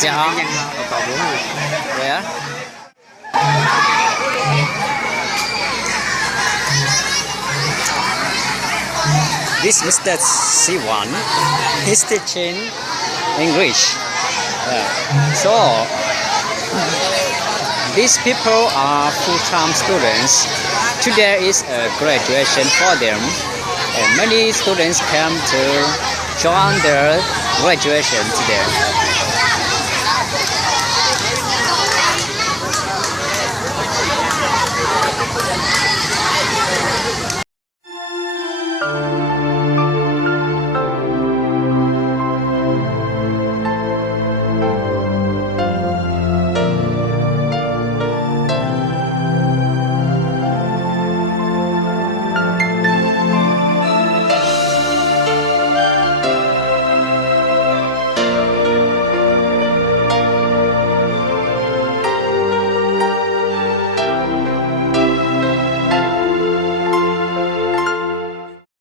Dạ. Cậu bố rồi. Dạ. This Mr. C1, he's teaching English. So these people are full-time students. Today is a graduation for them, and many students come to join their graduation today.